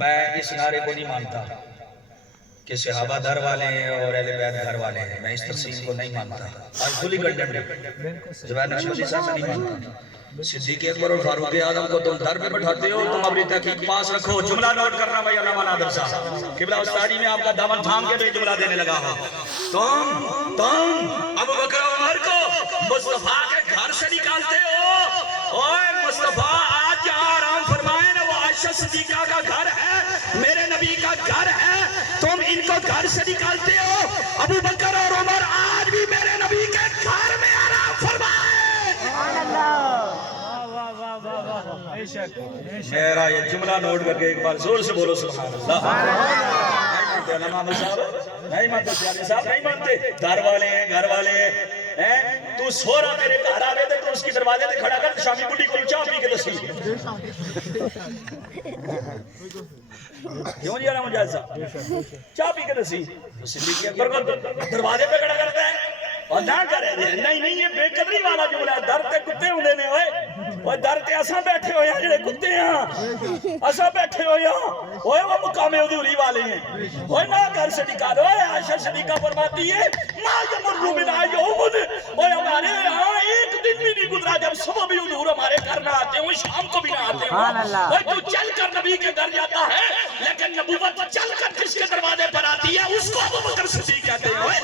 میں اس نعرے کو نہیں مانتا کہ صحابہ در والے ہیں اور اہل بیت گھر والے ہیں، میں اس تقسیم کو نہیں مانتا۔ آج کھلی گنڈن زبان نشوزی صاحب میں نہیں مانتا۔ صدیق اکبر اور فاروق اعظم کو تم در پہ بٹھاتے ہو، تم اپنی تحقیق پاس رکھو۔ جملہ نوٹ کرنا بھائی علامہ نادر صاحب، قبلہ استادی میں آپ کا دامن تھام کے بھی جملہ دینے لگا ہو۔ تم ابو بکر و عمر کو مصطفیٰ کے گھر سے نکالتے ہو۔ اوہ مصطفیٰ آج جہاں آرام فرمائے نا وہ عائشہ صدیقہ کا گھر ہے، میرے نبی کا گھر ہے، تم ان کو گھر سے نکالتے ہو۔ ابو بکر اور عمر آج بھی میرے نبی کے گھر میں آرام فرمائے۔ میرا یہ جملہ نوٹ کر کے ایک بار زور سے بولو سبحان اللہ۔ نہیں مانتے علامہ صاحب، نہیں مانتے سیادی صاحب، نہیں مانتے۔ گھر والے ہیں، تو سو رہا تیرے گھر آ رہے تھے تو اس کی دروازے سے کھڑا کر شامی بڈی کو چاہ پی کے دسی۔ کیوں جی علامہ مجاہد صاحب چاہ پی کے دسی؟ تو صدیق اکبر کو دروازے پہ کھڑا کرتا ہے اور نہ کرے دے۔ نہیں یہ بے قدری والا جملہ ہے۔ در تے کتے ہوندے نے اوے در تے اساں بیٹھے ہوئے ہیں جڑے کتے ہیں، اساں بیٹھے ہوئے ہیں اوے وہ مقام حضوری والے ہیں۔ اوے نہ گھر سے نکالو۔ عائشہ صدیقہ فرماتی ہے ما یمر بنا یوم، اوے ہمارے یہاں ایک دن بھی نہیں گزرا جب صبح بھی حضور ہمارے گھر نہ آتے ہوں، شام کو بھی نہ آتے ہوں۔ اوے تو چل کر نبی کے گھر جاتا ہے، لیکن نبوت چل کر جس کے دروازے پر آتی ہے اس کو ابو بکر صدیق کہتے ہیں۔